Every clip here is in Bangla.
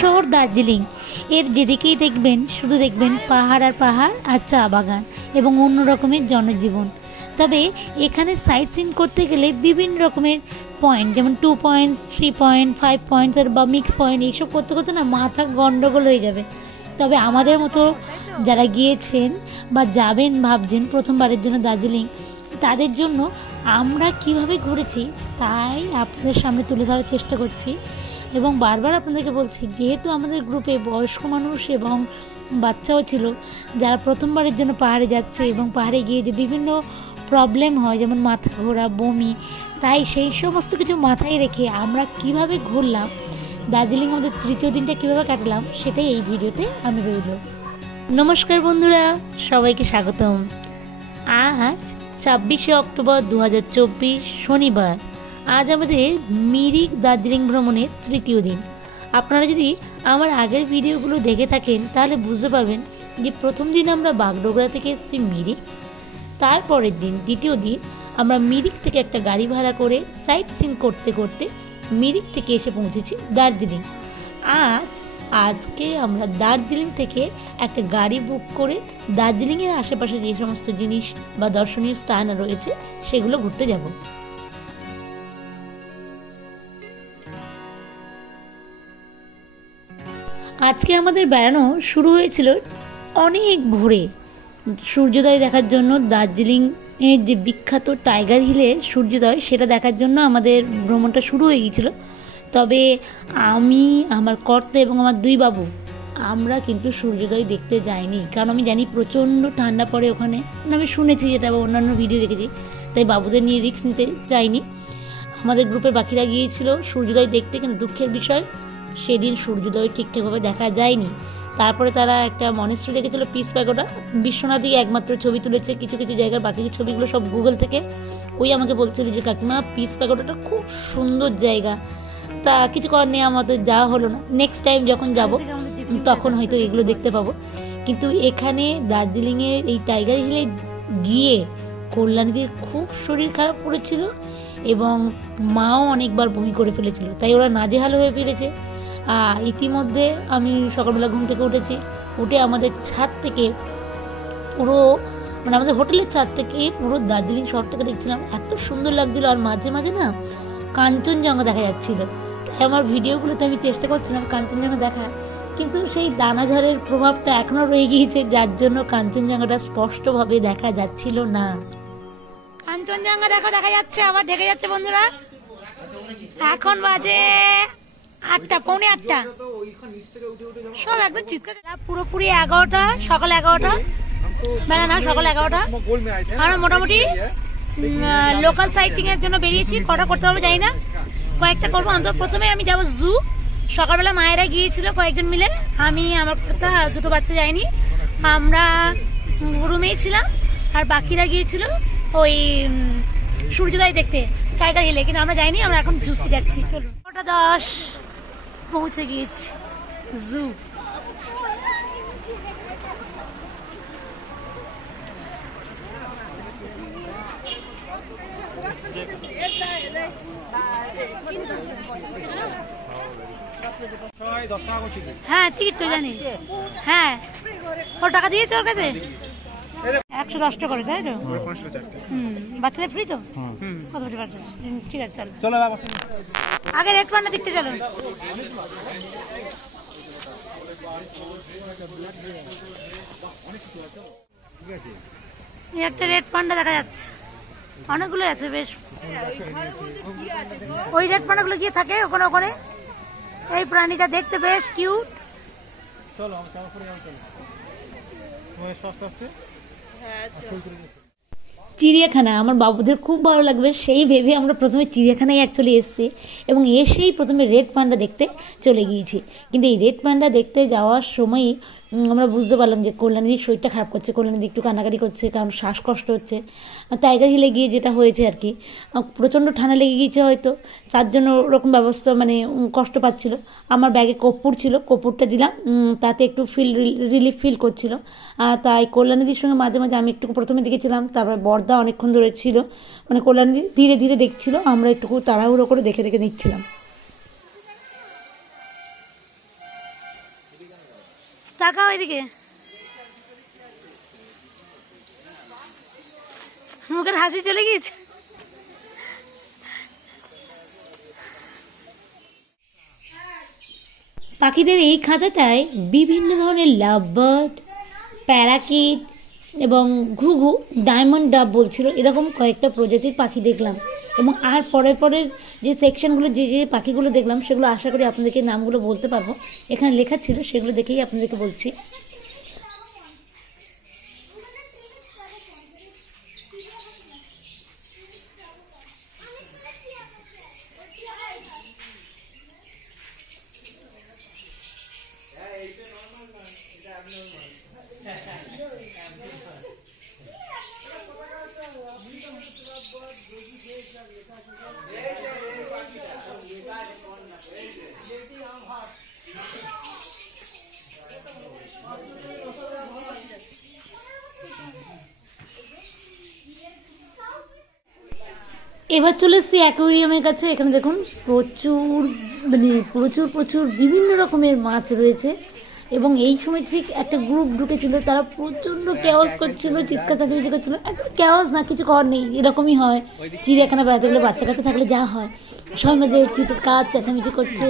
শহর দার্জিলিং, এর যেদিকেই দেখবেন শুধু দেখবেন পাহাড় আর পাহাড় আর চা বাগান এবং অন্য রকমের জনজীবন। তবে এখানে সাইট সিন করতে গেলে বিভিন্ন রকমের পয়েন্ট, যেমন 2 পয়েন্টস, 3 পয়েন্ট, 5 পয়েন্টস বা মিক্স পয়েন্ট, এইসব করতে করতে না মাথা গন্ডগোল হয়ে যাবে। তবে আমাদের মতো যারা গিয়েছেন বা যাবেন ভাবছেন প্রথমবারের জন্য দার্জিলিং, তাদের জন্য আমরা কিভাবে ঘুরেছি তাই আপনাদের সামনে তুলে ধরার চেষ্টা করছি। এবং বারবার আপনাদেরকে বলছি, যেহেতু আমাদের গ্রুপে বয়স্ক মানুষ এবং বাচ্চাও ছিল যারা প্রথমবারের জন্য পাহাড়ে যাচ্ছে এবং পাহাড়ে গিয়ে যে বিভিন্ন প্রবলেম হয় যেমন মাথা ঘোরা, বমি, তাই সেই সমস্ত কিছু মাথায় রেখে আমরা কিভাবে ঘুরলাম, দার্জিলিং আমাদের তৃতীয় দিনটা কীভাবে কাটলাম সেটাই এই ভিডিওতে আমি রইল। নমস্কার বন্ধুরা, সবাইকে স্বাগতম। আজ 26শে অক্টোবর 2024 শনিবার। আজ আমাদের মিরিক দার্জিলিং ভ্রমণের তৃতীয় দিন। আপনারা যদি আমার আগের ভিডিওগুলো দেখে থাকেন তাহলে বুঝতে পারবেন যে প্রথম দিন আমরা বাগডোগরা থেকে এসেছি মিরিক, তারপরের দিন দ্বিতীয় দিন আমরা মিরিক থেকে একটা গাড়ি ভাড়া করে সাইট সিন করতে করতে মিরিক থেকে এসে পৌঁছেছি দার্জিলিং। আজকে আমরা দার্জিলিং থেকে একটা গাড়ি বুক করে দার্জিলিংয়ের আশেপাশে যে সমস্ত জিনিস বা দর্শনীয় স্থান রয়েছে সেগুলো ঘুরতে যাব। আজকে আমাদের বেড়ানো শুরু হয়েছিল অনেক ভোরে সূর্যোদয় দেখার জন্য। দার্জিলিংয়ের যে বিখ্যাত টাইগার হিলের সূর্যোদয় সেটা দেখার জন্য আমাদের ভ্রমণটা শুরু হয়ে গিয়েছিল। তবে আমি, আমার কর্তা এবং আমার দুই বাবু আমরা কিন্তু সূর্যোদয় দেখতে যাইনি, কারণ আমি জানি প্রচণ্ড ঠান্ডা পড়ে ওখানে, আমি শুনেছি যেটা বা অন্যান্য ভিডিও দেখেছি, তাই বাবুদের নিয়ে রিস্ক নিতে যাইনি। আমাদের গ্রুপে বাকিরা গিয়েছিল সূর্যোদয় দেখতে, কিন্তু দুঃখের বিষয় সেদিন সূর্যোদয় ঠিকঠাকভাবে দেখা যায়নি। তারপরে তারা একটা মনেস্ট্রি দেখেছিল, পিস প্যাগোডা। বিশ্বনাথই একমাত্র ছবি তুলেছে, কিছু কিছু জায়গার বাকি ছবিগুলো সব গুগল থেকে। ওই আমাকে বলছিল যে কাকিমা পিস প্যাগোডাটা খুব সুন্দর জায়গা। তা কিছু করার নেই, আমাদের যাওয়া হলো না। নেক্সট টাইম যখন যাব তখন হয়তো এগুলো দেখতে পাবো। কিন্তু এখানে দার্জিলিংয়ের এই টাইগার হিলে গিয়ে কল্যাণীদের খুব শরীর খারাপ করেছিল এবং মাও অনেকবার বমি করে ফেলেছিল, তাই ওরা নাজেহাল হয়ে ফিরেছে। ইতিমধ্যে আমি সকালবেলা ঘুম থেকে উঠেছি, উঠে আমাদের ছাদ থেকে পুরো আমাদের হোটেলের ছাদ থেকে পুরো দার্জিলিং শহরটাকে দেখছিলাম, এত সুন্দর লাগছিল। আর মাঝে মাঝে না কাঞ্চনজঙ্ঘা দেখা যাচ্ছিল, তাই আমার ভিডিওগুলোতে আমি চেষ্টা করছিলাম কাঞ্চনজঙ্ঘা দেখা, কিন্তু সেই দানাঝড়ের প্রভাবটা এখনও রয়ে গিয়েছে, যার জন্য কাঞ্চনজঙ্ঘাটা স্পষ্টভাবে দেখা যাচ্ছিল না। কাঞ্চনজঙ্ঘা দেখা যাচ্ছে, আবার ঢেকে যাচ্ছে বন্ধুরা। এখন বাজে 8টা, পৌনে 8টা, সব একদম চিৎকার। পুরোপুরি 11টা, সকাল 11টা, মানে না সকাল 11টা। আমরা মোটামুটি লোকাল সাইটিং এর জন্য বেরিয়েছি। কটা করতে পারবো জানি না, কয়েকটা করবো অন্তত। প্রথমে আমি যাবো জু। সকালবেলা মায়েরা গিয়েছিল কয়েকজন মিলে, আমি, আমার কর্তা আর দুটো বাচ্চা যায়নি, আমরা রুমেই ছিলাম। আর বাকিরা গিয়েছিল ওই সূর্যোদয় দেখতে টাইগার হিলে, কিন্তু আমরা যাইনি, আমরা এখন জুতে যাচ্ছি। চলো, 9:10 পৌঁছে গিয়েছি জু। হ্যাঁ, টিকিট তো জানি। হ্যাঁ, ও টাকা দিয়েছে ওর কাছে 110 টাকা করে, তাই তো? বাচ্চাদের ফ্রি তো? কত বছর বাচ্চা? ঠিক আছে, চলো আগে রেড পান্ডা দেখতে চলো। একটা রেড পান্ডা দেখা যাচ্ছে, অনেকগুলো আছে বেশ। ওই রেড পান্ডাগুলো গিয়ে থাকে ওখানে ওখানে। এই প্রাণীটা দেখতে বেশ কিউট। চিড়িয়াখানা আমার বাবুদের খুব ভালো লাগবে, সেই ভেবে আমরা প্রথমে চিড়িয়াখানায় অ্যাকচুয়ালি এসেছি এবং এসেই প্রথমে রেড পান্ডা দেখতে চলে গিয়েছি। কিন্তু এই রেড পান্ডা দেখতে যাওয়ার সময়ই আমরা বুঝতে পারলাম যে কল্যাণীর শরীরটা খারাপ করছে, কল্যাণীদি একটু কান্নাকাটি করছে, কারণ শ্বাসকষ্ট হচ্ছে। টাইগার হিলে গিয়ে যেটা হয়েছে আর কি, প্রচণ্ড ঠান্ডা লেগে গিয়েছে হয়তো, তার জন্য ওরকম ব্যবস্থা মানে কষ্ট পাচ্ছিল। আমার ব্যাগে কর্পূর ছিল, কর্পূরটা দিলাম, তাতে একটু রিলিফ ফিল করছিল। তাই কল্যাণীদির সঙ্গে মাঝে মাঝে আমি একটু প্রথমে দেখেছিলাম, তারপরে বর্দা অনেকক্ষণ ধরে ছিল, মানে কল্যাণী ধীরে ধীরে দেখছিল, আমরা একটু তাড়াহুড়ো করে দেখে দেখে নিচ্ছিলাম। তাকাও এদিকে, মুখের হাসি চলে গিয়েছে। পাখিদের এই খাঁচাটায় বিভিন্ন ধরনের লাভ বার্ড, প্যারাকিট এবং ঘুঘু, ডায়মন্ড ডাব বলছিল, এরকম কয়েকটা প্রজাতির পাখি দেখলাম। এবং আর পরের যে সেকশনগুলো যে যে পাখিগুলো দেখলাম সেগুলো আশা করি আপনাদেরকে নামগুলো বলতে পারবো, এখানে লেখা ছিল, সেগুলো দেখেই আপনাদেরকে বলছি। এবার চলে এসেছি অ্যাকোয়ারিয়ামের কাছে। এখানে দেখুন প্রচুর বিভিন্ন রকমের মাছ রয়েছে। এবং এই সময় ঠিক একটা গ্রুপ ঢুকেছিল, তারা প্রচণ্ড ক্যাওয়াজ করছিল, চিৎকার চাঁচামেচি করছিল। একদম ক্যাওয়াজ না, কিছু করার নেই, এরকমই হয় চিড়িয়াখানা বেড়াতে গেলে, বাচ্চা কাচ্চা থাকলে যা হয়, সবাই মধ্যে চিৎকার চেঁচামেচি করছে।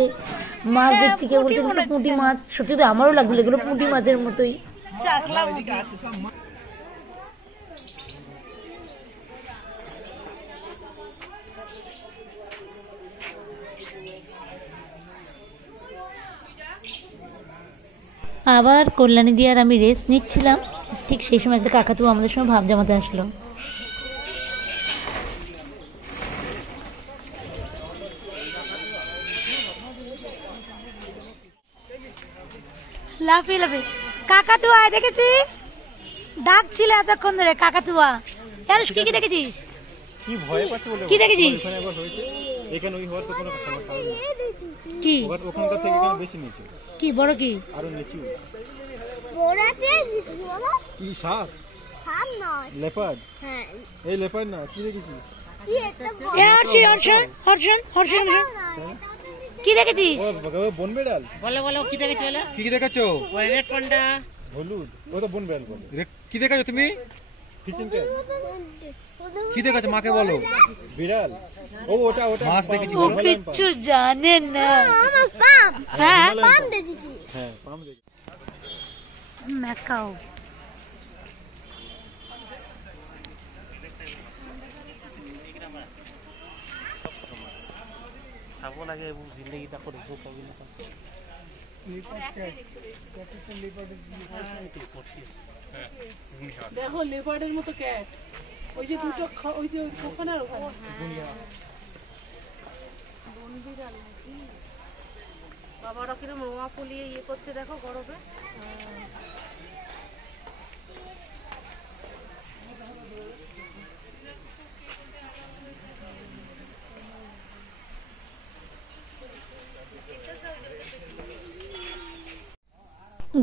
মাছ দেখছি, কেউ বলছে পুঁটি মাছ, সত্যি তো আমারও লাগছিল এগুলো পুঁটি মাছের মতোই। আবার কল্যাণী দিয়ে আর আমি রেস্ট নিচ্ছিলাম, ঠিক সেই সময় একটা কাকাতুয়া আমাদের সঙ্গে ভাব জমাতে আসলো। লাফিয়ে লাফিয়ে কাকাতুয়া দেখেছি, ডাকছিল এতক্ষণ ধরে কাকাতুয়া। জানিস কি কি দেখেছিস? কি ভয় পাচ্ছে বলে কি দেখেছিস? এখানে একবার হয়েছে, এখানে ওই হওয়ার তো কোনো কারণ নেই। কি ওখানকার থেকে এখানে বেশি নিচে? কি বড়? কি আরো নিচু? বড়তে বড় কি সাপ? সাপ নয়, লেপার্ড। হ্যাঁ এই লেপার্ড না, কি দেখেছিস? কি এটা? হর্ষণ কি দেখেছিস? ও বন বেড়াল। বলো কি দেখেছো? বলো কি দেখেছো? ওই রেড পান্ডা, হলুদ, ও তো বন বেড়াল বলে। কি দেখেছো তুমি? Fishing cat. কি দেখেছো মাকে বলো? বিড়াল। ও ওটা মাছ দেখেছি বলো। কিছু জানে না। পাম। হ্যাঁ পাম দেখেছি। হ্যাঁ পাম দেখেছি। ম্যাকাও। সাবো লাগে এবং জিন্দেগিটা করে পাবি না। দেখো লেপার্ডের মতো ক্যাট, ওই যে দুটো, ওই যে ওখানে আর ওখানে বন বিড়াল নাকি বাবারা কিরম রোয়া ফুলিয়ে ইয়ে করছে দেখো গরমে।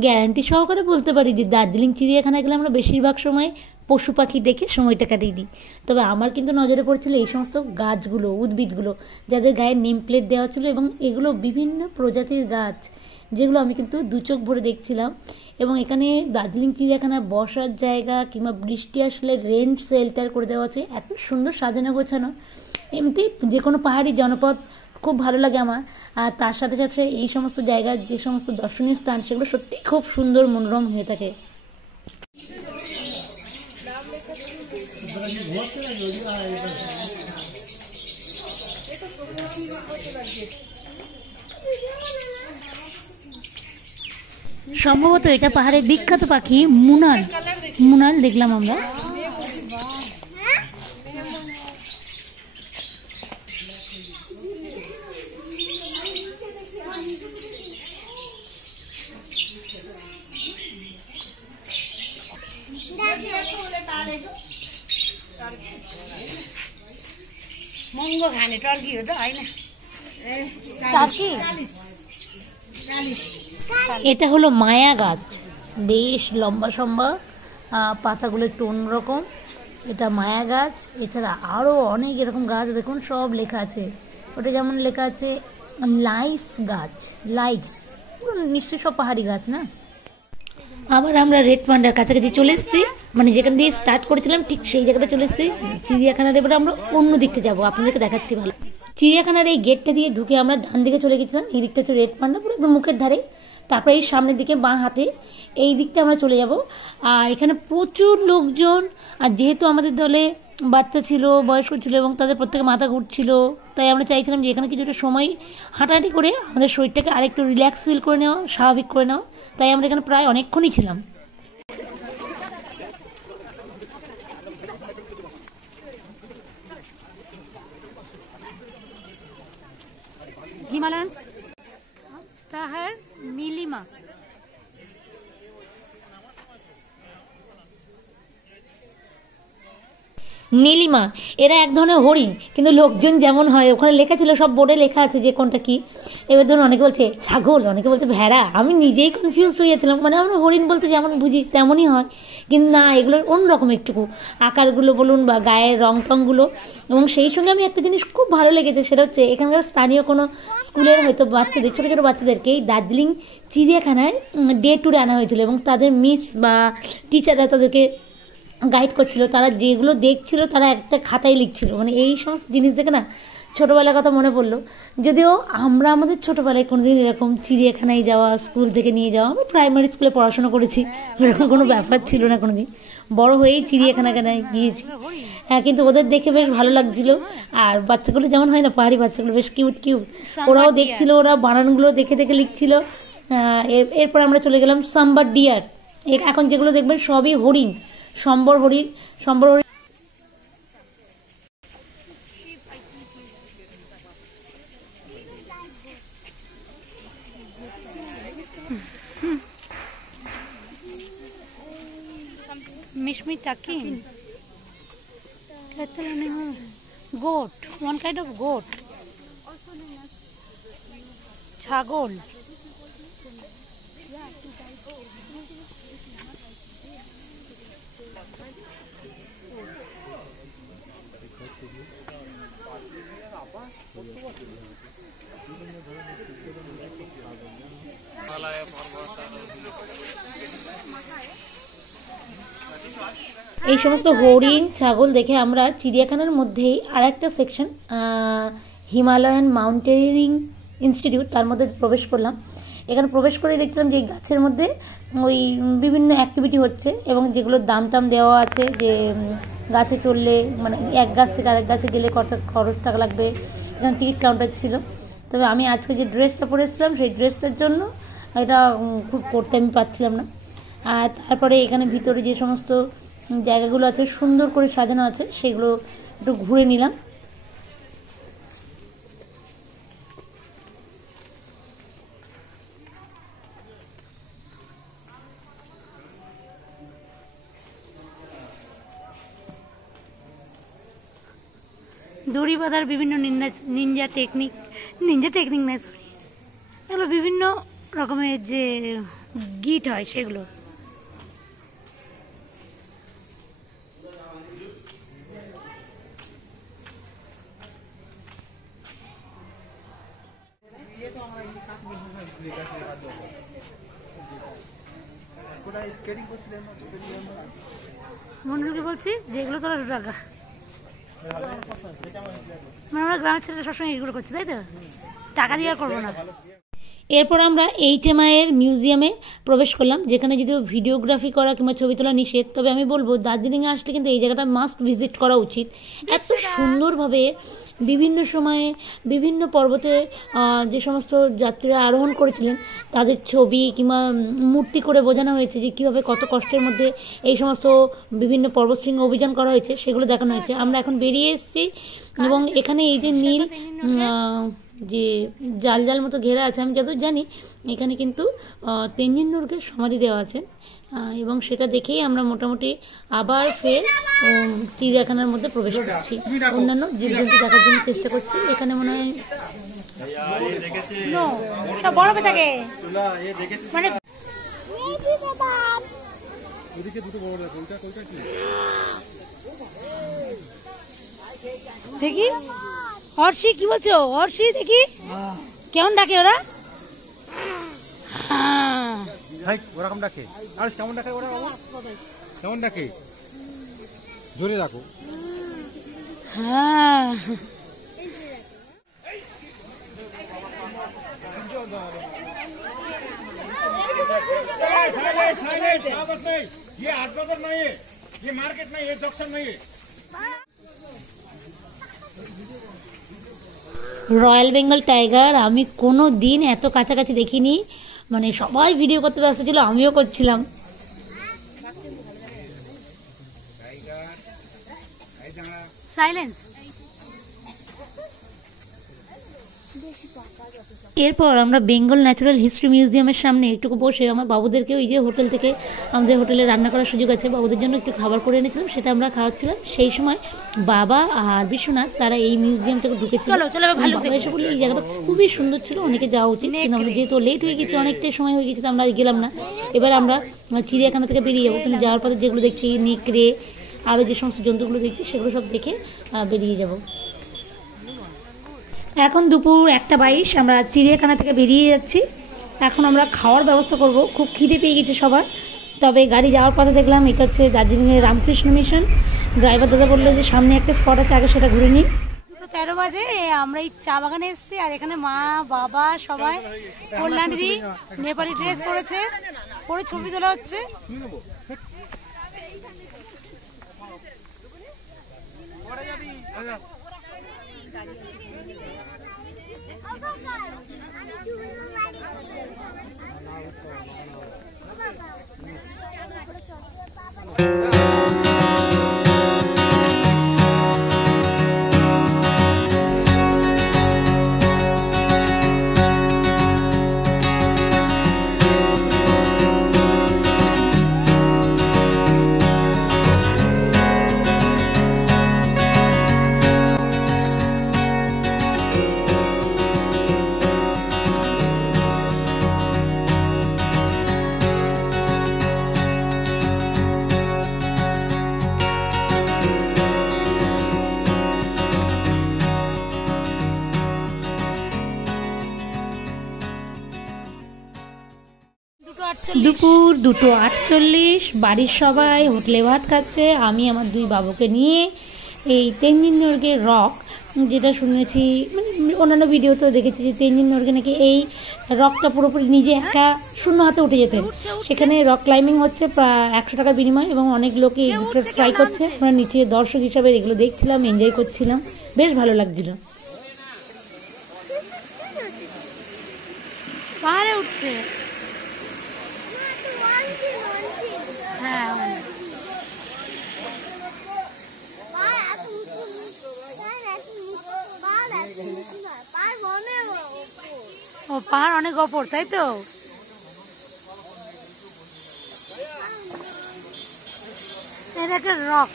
গ্যারান্টি সহকারে বলতে পারি যে দার্জিলিং চিড়িয়াখানায় গেলে আমরা বেশিরভাগ সময় পশু পাখি দেখে সময়টা কাটিয়ে দিই। তবে আমার কিন্তু নজরে পড়ছিল এই সমস্ত গাছগুলো, উদ্ভিদগুলো, যাদের গায়ে নেম প্লেট দেওয়া ছিল, এবং এগুলো বিভিন্ন প্রজাতির গাছ, যেগুলো আমি কিন্তু দু চোখ ভরে দেখছিলাম। এবং এখানে দার্জিলিং চিড়িয়াখানা বসার জায়গা কিংবা বৃষ্টি আসলে রেন শেল্টার করে দেওয়া আছে, এত সুন্দর সাজানো গোছানো। এমনি যে কোনো পাহাড়ি জনপদ খুব ভালো লাগে আমার। আর তার সাথে সাথে এই সমস্ত জায়গা, যে সমস্ত দর্শনীয় স্থান, সেগুলো সত্যিই খুব সুন্দর মনোরম হয়ে থাকে। সম্ভবত এটা পাহাড়ের বিখ্যাত পাখি মুনাল দেখলাম আমরা। महँगो खाने टर्की हो त हैन टर्की এটা হলো মায়া গাছ, বেশ লম্বা সম্বা, পাতাগুলো একটু অন্যরকম। এটা মায়া গাছ। এছাড়া আরও অনেক এরকম গাছ দেখুন, সব লেখা আছে। ওটা যেমন লেখা আছে লাইস গাছ, লাইস, নিশ্চয়ই সব পাহাড়ি গাছ না। আবার আমরা রেড পান্ডার কাছাকাছি চলে এসেছি, মানে যেখান দিয়ে স্টার্ট করেছিলাম ঠিক সেই জায়গাটা চলে এসেছি। চিড়িয়াখানার এবারে আমরা অন্য দিকটা যাবো, আপনাদেরকে দেখাচ্ছি ভালো। চিড়িয়াখানার এই গেটটা দিয়ে ঢুকে আমরা ডান দিকে চলে গেছিলাম, এই দিকটা হচ্ছে রেড পান্ডা, পুরো একদম মুখের ধারে। তারপরে এই সামনের দিকে বাঁ হাতে এই দিকটা আমরা চলে যাব। আর এখানে প্রচুর লোকজন, আর যেহেতু আমাদের দলে বাচ্চা ছিল, বয়স্ক ছিল এবং তাদের প্রত্যেকে মাথা ঘুরছিল, তাই আমরা চাইছিলাম যে এখানে কিছুটা সময় হাঁটাহাঁটি করে আমাদের শরীরটাকে আরেকটু রিল্যাক্স ফিল করে নেওয়া, স্বাভাবিক করে নেওয়া। তাই আমরা এখানে প্রায় অনেকক্ষণই ছিলাম। हिमालयन है नीलिमा। নীলিমা এরা এক ধরনের হরিণ, কিন্তু লোকজন যেমন হয় ওখানে লেখা ছিল, সব বোর্ডে লেখা আছে যে কোনটা কি। এবার ধরুন অনেকে বলছে ছাগল, অনেকে বলছে ভেড়া, আমি নিজেই কনফিউজড হয়ে যাচ্ছিলাম। মানে আমরা হরিণ বলতে যেমন বুঝি তেমনই হয়, কিন্তু না, এগুলোর অন্যরকম একটুকু আকারগুলো বলুন বা গায়ের রং টংগুলো। এবং সেই সঙ্গে আমি একটা জিনিস খুব ভালো লেগেছে, সেটা হচ্ছে এখানকার স্থানীয় কোনো স্কুলের হয়তো বাচ্চাদের, ছোটো ছোটো বাচ্চাদেরকে এই দার্জিলিং চিড়িয়াখানায় ডে ট্যুরে আনা হয়েছিল এবং তাদের মিস বা টিচাররা তাদেরকে গাইড করছিল। তারা যেগুলো দেখছিল তারা একটা খাতায় লিখছিল। মানে এই সমস্ত জিনিস দেখে না ছোটোবেলার কথা মনে পড়লো। যদিও আমরা আমাদের ছোটোবেলায় কোনোদিন এরকম চিড়িয়াখানায় যাওয়া, স্কুল থেকে নিয়ে যাওয়া, আমরা প্রাইমারি স্কুলে পড়াশোনা করেছি, এরকম কোনো ব্যাপার ছিল না কোনোদিন। বড় হয়েই চিড়িয়াখানায় গিয়েছি। হ্যাঁ, কিন্তু ওদের দেখে বেশ ভালো লাগছিলো। আর বাচ্চাগুলো যেমন হয় না, পাহাড়ি বাচ্চাগুলো বেশ কিউট কিউট, ওরাও দেখছিল, ওরা বানানগুলো দেখে দেখে লিখছিল। এরপর আমরা চলে গেলাম সাম্বার ডিয়ার। এখন যেগুলো দেখবেন সবই হরিণ, সম্বর হরিণ। মিশমি টাকি goat, one kind of goat, ছাগল। এই সমস্ত হরিণ ছাগল দেখে আমরা চিড়িয়াখানার মধ্যেই আর একটা সেকশন, হিমালয়ান মাউন্টেনিয়ারিং ইনস্টিটিউট, তার মধ্যে প্রবেশ করলাম। এখানে প্রবেশ করে দেখছিলাম যে গাছের মধ্যে ওই বিভিন্ন অ্যাক্টিভিটি হচ্ছে এবং যেগুলোর দাম টাম দেওয়া আছে, যে গাছে চললে মানে এক গাছ থেকে আরেক গাছে গেলে কত খরচ টাকা লাগবে, এখানে টিকিট কাউন্টার ছিল। তবে আমি আজকে যে ড্রেসটা পরেছিলাম সেই ড্রেসটার জন্য এটা খুব পরতে আমি পাচ্ছিলাম না। আর তারপরে এখানে ভিতরে যে সমস্ত জায়গাগুলো আছে সুন্দর করে সাজানো আছে, সেগুলো একটু ঘুরে নিলাম। দড়ি বাঁধার বিভিন্ন নিনজা টেকনিক না, সরি, এগুলো বিভিন্ন রকমের যে গিট হয় সেগুলো। মন্ডলকে বলছি যে এগুলো তোরা টাকা, মানে আমরা গ্রামের ছেলেরা সবসময় এগুলো করছি, তাই তো, টাকা দিয়ে আর করবো না। এরপর আমরা HMI এর মিউজিয়ামে প্রবেশ করলাম, যেখানে যদিও ভিডিওগ্রাফি করা কিংবা ছবি তোলা নিষেধ, তবে আমি বলবো দার্জিলিংয়ে আসলে কিন্তু এই জায়গাটা মাস্ট ভিজিট করা উচিত। এত সুন্দরভাবে বিভিন্ন সময়ে বিভিন্ন পর্বতে যে সমস্ত যাত্রীরা আরোহণ করেছিলেন তাদের ছবি কিংবা মূর্তি করে বোঝানো হয়েছে যে কীভাবে কত কষ্টের মধ্যে এই সমস্ত বিভিন্ন পর্বতশৃঙ্গ অভিযান করা হয়েছে, সেগুলো দেখানো হয়েছে। আমরা এখন বেরিয়ে এসেছি এবং এখানে এই যে নীল যে জাল জাল মতো ঘেরা আছে, আমি যতদূর জানি এখানে কিন্তু তেনজিং নোরগের সমাধি দেওয়া আছে এবং সেটা দেখেই আমরা মোটামুটি আবার ফের চিড়িয়াখানার মধ্যে প্রবেশ করছি, অন্যান্য জীবজন্তু দেখার জন্য চেষ্টা করছি। এখানে মনে হয় বরফে থাকে, মানে দেখি হর্ষি কি বলছো, হর্ষি দেখি কেমন ডাকে ওরা। হাই ওরকম ডাকে আর কেমন ডাকে ওরা কেমন ডাকে জোরে রাখো হ্যাঁ ये हाट बाजार नहीं है, ये मार्केट नहीं है, जंक्शन नहीं है। রয়্যাল বেঙ্গল টাইগার আমি কোনো দিন এত কাছাকাছি দেখিনি, মানে সবাই ভিডিও করতে ব্যস্ত ছিল, আমিও করছিলাম। সাইলেন্স। এরপর আমরা বেঙ্গল ন্যাচারাল হিস্ট্রি মিউজিয়ামের সামনে একটু বসে আমার বাবুদেরকেও এই যে হোটেল থেকে আমাদের হোটেলে রান্না করার সুযোগ আছে, বাবুদের জন্য একটু খাবার করে এনেছিলাম, সেটা আমরা খাওয়াচ্ছিলাম। সেই সময় বাবা আর বিশ্বনাথ তারা এই মিউজিয়ামটাকে ঢুকেছিল। বাবা এসে বললো এই জায়গাটা খুবই সুন্দর ছিল, অনেকে যাওয়া উচিত, কিন্তু আমরা যেহেতু লেট হয়ে গেছে, অনেকটাই সময় হয়ে গেছে, তো আমরা গেলাম না। এবার আমরা চিড়িয়াখানা থেকে বেরিয়ে যাবো, কিন্তু যাওয়ার পথে যেগুলো দেখছি নেকড়ে আরও যে সমস্ত জন্তুগুলো দেখছি সেগুলো সব দেখে বেরিয়ে যাব। এখন দুপুর 1:22, আমরা চিড়িয়াখানা থেকে বেরিয়ে যাচ্ছি। এখন আমরা খাওয়ার ব্যবস্থা করব, খুব খিদে পেয়ে গেছে সবার। তবে গাড়ি যাওয়ার পথে দেখলাম এটা হচ্ছে দার্জিলিংয়ের রামকৃষ্ণ মিশন। ড্রাইভার দাদা বললো যে সামনে একটা স্পট আছে, আগে সেটা ঘুরে নিই। 2:13 বাজে আমরা এই চা বাগানে এসেছি, আর এখানে মা বাবা সবাই কল্যাণী নেপালি ড্রেস পরেছে, পরে ছবি তোলা হচ্ছে। দুপুর 2:48, বাড়ির সবাই হোটেলে ভাত খাচ্ছে। আমি আমার 2 বাবুকে নিয়ে এই তেনজিং নর্গের রক, যেটা শুনেছি মানে অন্যান্য ভিডিওতেও দেখেছি যে তেনজিং নর্গে নাকি এই রকটা পুরোপুরি নিজে একা শূন্য হাতে উঠে যেতেন। সেখানে রক ক্লাইম্বিং হচ্ছে প্রায় 100 টাকার বিনিময়, এবং অনেক লোকে এগুলো ট্রাই করছে। আমরা নিচে দর্শক হিসাবে এগুলো দেখছিলাম, এনজয় করছিলাম, বেশ ভালো লাগছিল। পাহাড়ে উঠছে, হ্যাঁ ও পাহাড় অনেক ওপর, তাই তো? এটা একটা রক,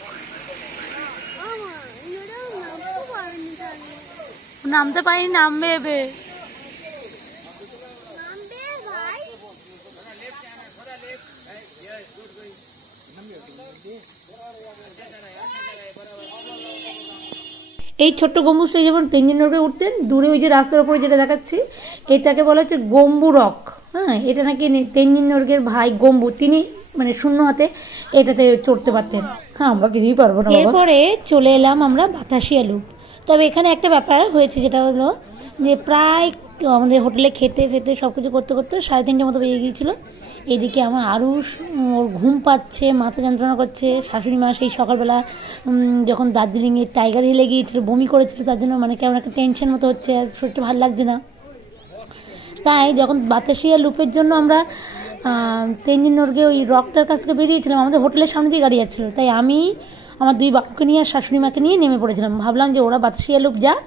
নামতে পারিনি, নামবে। এই ছোট্ট গম্বুজটা যেমন তেনজিং নর্গে উঠতেন, দূরে ওই যে রাস্তার উপরে যেটা দেখাচ্ছি এটাকে বলা হচ্ছে গম্বু রক। হ্যাঁ, এটা নাকি তেনজিং নর্গের ভাই গম্বু, তিনি মানে শূন্য হাতে এটাতে চড়তে পারতেন। হ্যাঁ, আমরা কিছুই পারবো না। এরপরে চলে এলাম আমরা বাতাসিয়া লুপ। তবে এখানে একটা ব্যাপার হয়েছে, যেটা হলো যে প্রায় আমাদের হোটেলে খেতে সব কিছু করতে 3:30 মতো বেজে গিয়েছিলো। এদিকে আমার আরুষ ওর ঘুম পাচ্ছে, মাথা যন্ত্রণা করছে। শাশুড়ি মা সেই সকালবেলা যখন দার্জিলিংয়ে টাইগার হিলে গিয়েছিলো বমি করেছিল, তার জন্য মানে কেমন একটা টেনশন মতো হচ্ছে, আর শরীরটা ভালো লাগছে না। তাই যখন বাতাসিয়া লুপের জন্য আমরা তেনজিং নর্গে ওই রকটার কাছ থেকে বেরিয়েছিলাম, আমাদের হোটেলের সামনে দিয়ে গাড়ি যাচ্ছিলো, তাই আমি আমার 2 বাবুকে নিয়ে আর শাশুড়ি মাকে নিয়ে নেমে পড়েছিলাম। ভাবলাম যে ওরা বাতাসিয়া লুপ যাক,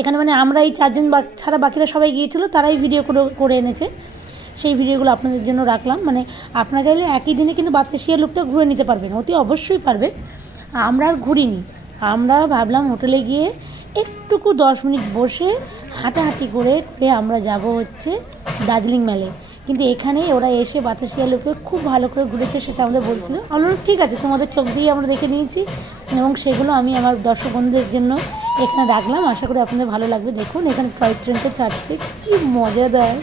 এখানে মানে আমরা এই 4 জন ছাড়া বাকিরা সবাই গিয়েছিলো, তারাই ভিডিও করে এনেছে। সেই ভিডিওগুলো আপনাদের জন্য রাখলাম। মানে আপনারা চাইলে একই দিনে কিন্তু বাতাসিয়া লুপটা ঘুরে নিতে পারবেন, অতি অবশ্যই পারবেন। আমরা আর ঘুরিনি, আমরা ভাবলাম হোটেলে গিয়ে একটুকু 10 মিনিট বসে হাঁটাহাঁটি করে আমরা যাব হচ্ছে দার্জিলিং মেলে। কিন্তু এখানে ওরা এসে বাতাসিয়া লুপে খুব ভালো করে ঘুরেছে, সেটা আমাদের বলছিল। আমরা ঠিক আছে, তোমাদের চোখ দিয়ে আমরা দেখে নিয়েছি, এবং সেগুলো আমি আমার দর্শক বন্ধুদের জন্য এখানে রাখলাম। আশা করি আপনাদের ভালো লাগবে। দেখুন এখানে টয় ট্রেনটা ছাড়ছে, কি মজা দেয়।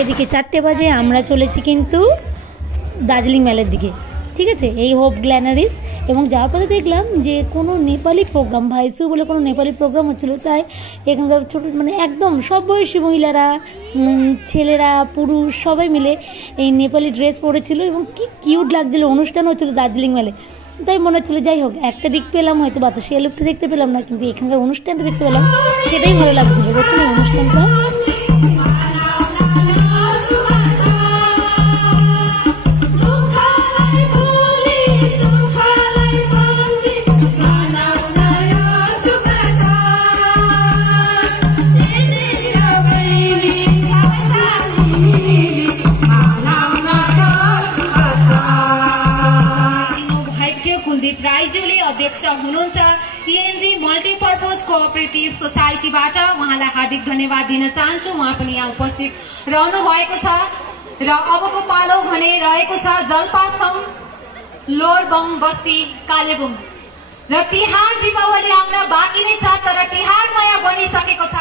এদিকে 4টে বাজে, আমরা চলেছি কিন্তু দার্জিলিং মেলের দিকে, ঠিক আছে, এই হোপ গ্ল্যানারিস। এবং যাওয়ার পরে দেখলাম যে কোনো নেপালি প্রোগ্রাম, ভাইসু বলে কোনো নেপালি প্রোগ্রাম হচ্ছিলো। তাই এখানকার ছোটো মানে একদম সব বয়সী মহিলারা, ছেলেরা, পুরুষ সবাই মিলে এই নেপালি ড্রেস পরেছিল এবং কি কিউট লাগছিলো। অনুষ্ঠান হচ্ছিলো দার্জিলিং মেলে, তাই মনে হচ্ছিলো যাই হোক একটা দিক পেলাম, হয়তো বাতাসে লুকটা দেখতে পেলাম না, কিন্তু এখানকার অনুষ্ঠানটা দেখতে পেলাম, সেটাই ভালো লাগছিলো। দেখুন এই অনুষ্ঠানটা। अध्यक्ष हुनुहुन्छ ईएनजी मल्टिपर्पज कोअपरेटिभ सोसाइटीबाट उहाँलाई हार्दिक धन्यवाद दिन चाहन्छु। उहाँ पनि यहाँ उपस्थित रहनु भएको छ। र अबको पालो भने रहेको छ जलपासम लोरबङ बस्ती कालेबुङ। र तिहार दीपावली आउन बाँकी नै छ, तर तिहार नयाँ बनिसकेको छ।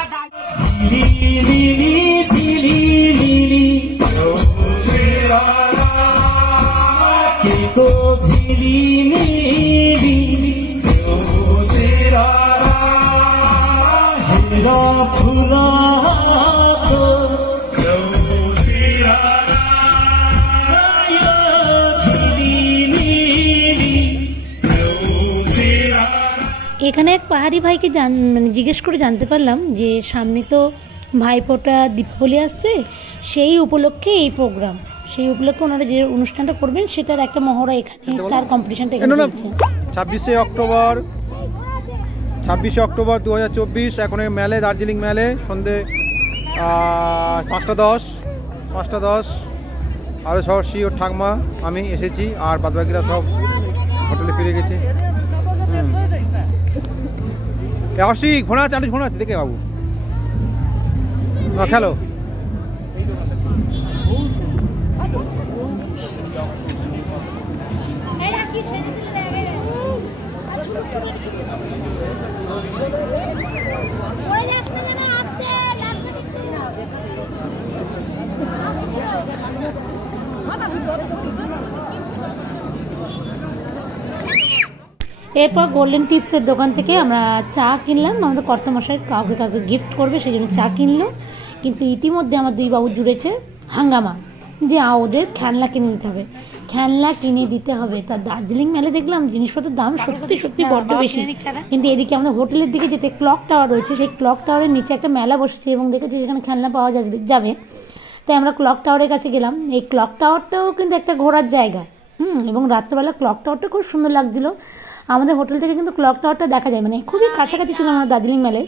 এখানে এক পাহাড়ি ভাইকে মানে জিজ্ঞেস করে জানতে পারলাম যে সামনে তো ভাইফোঁটা দীপাবলি আসছে, সেই উপলক্ষে এই প্রোগ্রাম, সেই উপলক্ষে ওনারা যে অনুষ্ঠানটা করবেন সেটার একটা মহড়া এখানে, তার কম্পিটিশনটা এখানে চলছে। 26শে অক্টোবর 2024 এখন এই মেলে, দার্জিলিং মেলে সন্ধে 5:10 আরও সরসি ও ঠাকমা আমি এসেছি, আর বাদবাকিরা সব হোটেলে ফিরে গেছি। অবশ্যই ঘোড়া আছে, ঘোড়া আছে দেখে বাবু খেলো। এরপর গোল্ডেন টিপসের দোকান থেকে আমরা চা কিনলাম, আমাদের কর্তামশাই কাউকে কাউকে গিফট করবে সেই জন্য চা কিনলো। কিন্তু ইতিমধ্যে আমার দুই বাবু জুড়েছে হাঙ্গামা যে ওদের খেলনা কিনে দিতে হবে, খেলনা কিনে দিতে হবে। তার দার্জিলিং মেলে দেখলাম জিনিসপত্রের দাম সত্যি সত্যি বড্ড বেশি, কিন্তু এদিকে আমাদের হোটেলের দিকে যেতে ক্লক টাওয়ার রয়েছে, সেই ক্লক টাওয়ারের নিচে একটা মেলা বসেছে এবং দেখেছি সেখানে খেলনা পাওয়া যাবে। তাই আমরা ক্লক টাওয়ারের কাছে গেলাম। এই ক্লক টাওয়ারটাও কিন্তু একটা ঘোরার জায়গা, এবং রাত্রেবেলা ক্লক টাওয়ারটা খুব সুন্দর লাগছিলো। আমাদের হোটেল থেকে কিন্তু ক্লক টাওয়ারটা দেখা যায়, মানে খুবই কাছাকাছি ছিলাম আমরা দার্জিলিং মেলে।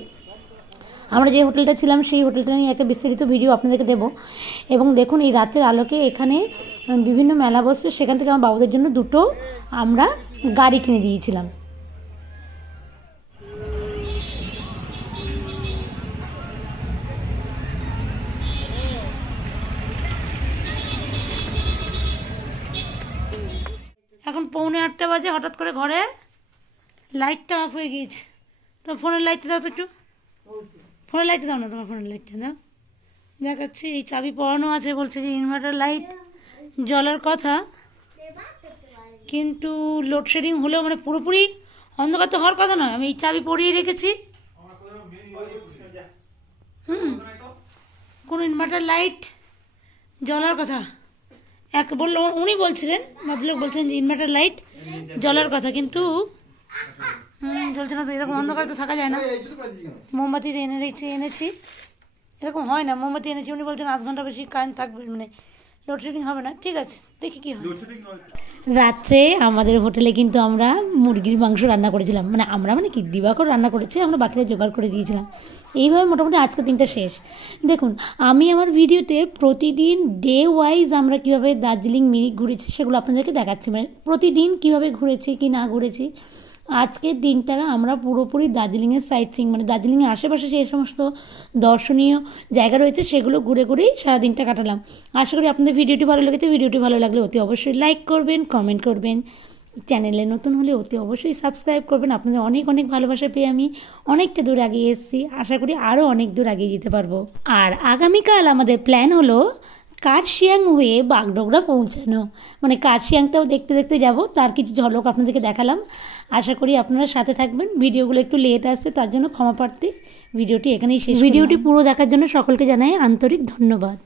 আমরা যে হোটেলটা ছিলাম সেই হোটেলটা নিয়ে একটা বিস্তারিত ভিডিও আপনাদেরকে দেবো। এবং দেখুন এই রাতের আলোকে এখানে বিভিন্ন মেলা বসছে, সেখান থেকে আমার বাবুদের জন্য দুটো আমরা গাড়ি কিনে দিয়েছিলাম। এখন 7:45 বাজে, হঠাৎ করে ঘরে লাইটটা অফ হয়ে গিয়েছে। তো ফোনের লাইটটা দাও তো একটু, ফোনের লাইটটা দাও না, তোমার ফোনের লাইটটা দাও। দেখাচ্ছি এই চাবি পড়ানো আছে, বলছে যে ইনভার্টার লাইট জ্বলার কথা, কিন্তু লোডশেডিং হলেও মানে পুরোপুরি অন্ধকার তো হওয়ার কথা নয়। আমি এই চাবি পরিয়ে রেখেছি, কোনো ইনভার্টার লাইট জ্বলার কথা বললো, উনি বলছিলেন, ভদ্রলোক বলছেন যে ইনভার্টার লাইট জ্বলার কথা, কিন্তু জ্বলছে না। তো এরকম অন্ধকার তো থাকা যায় না। মোমবাতি এনেছি, এরকম হয় না, মোমবাতি এনেছি। উনি বলছেন 8 ঘন্টা বেশি কারেন্ট থাকবে, মানে লোডশেডিং হবে না। ঠিক আছে, দেখি কি হয়। রাত্রে আমাদের হোটেলে কিন্তু আমরা মুরগির মাংস রান্না করেছিলাম, মানে কি দিবাকর রান্না করেছে, আমরা বাকিরা জোগাড় করে দিয়েছিলাম। এইভাবে মোটামুটি আজকে দিনটা শেষ। দেখুন আমি আমার ভিডিওতে প্রতিদিন ডে ওয়াইজ আমরা কীভাবে দার্জিলিং মিরিক ঘুরেছি সেগুলো আপনাদেরকে দেখাচ্ছি, মানে প্রতিদিন কীভাবে ঘুরেছি কি না ঘুরেছি। আজকের দিনটা আমরা পুরোপুরি দার্জিলিংয়ের সাইট সিইং, মানে দার্জিলিংয়ের আশেপাশে যে সমস্ত দর্শনীয় জায়গা রয়েছে সেগুলো ঘুরে ঘুরেই সারাদিনটা কাটালাম। আশা করি আপনাদের ভিডিওটি ভালো লেগেছে। ভিডিওটি ভালো লাগলে অতি অবশ্যই লাইক করবেন, কমেন্ট করবেন, চ্যানেলে নতুন হলে অতি অবশ্যই সাবস্ক্রাইব করবেন। আপনাদের অনেক অনেক ভালোবাসা পেয়ে আমি অনেকটা দূর এগিয়ে এসেছি, আশা করি আরও অনেক দূর এগিয়ে যেতে পারবো। আর আগামীকাল আমাদের প্ল্যান হলো কার্শিয়াং হয়ে বাগডোগরা পৌঁছানো, মানে কার্শিয়াংটাও দেখতে দেখতে যাব, তার কিছু ঝলক আপনাদেরকে দেখালাম। আশা করি আপনারা সাথে থাকবেন। ভিডিওগুলো একটু লেট আসছে, তার জন্য ক্ষমা প্রার্থী। ভিডিওটি এখানেই শেষ। ভিডিওটি পুরো দেখার জন্য সকলকে জানাই আন্তরিক ধন্যবাদ।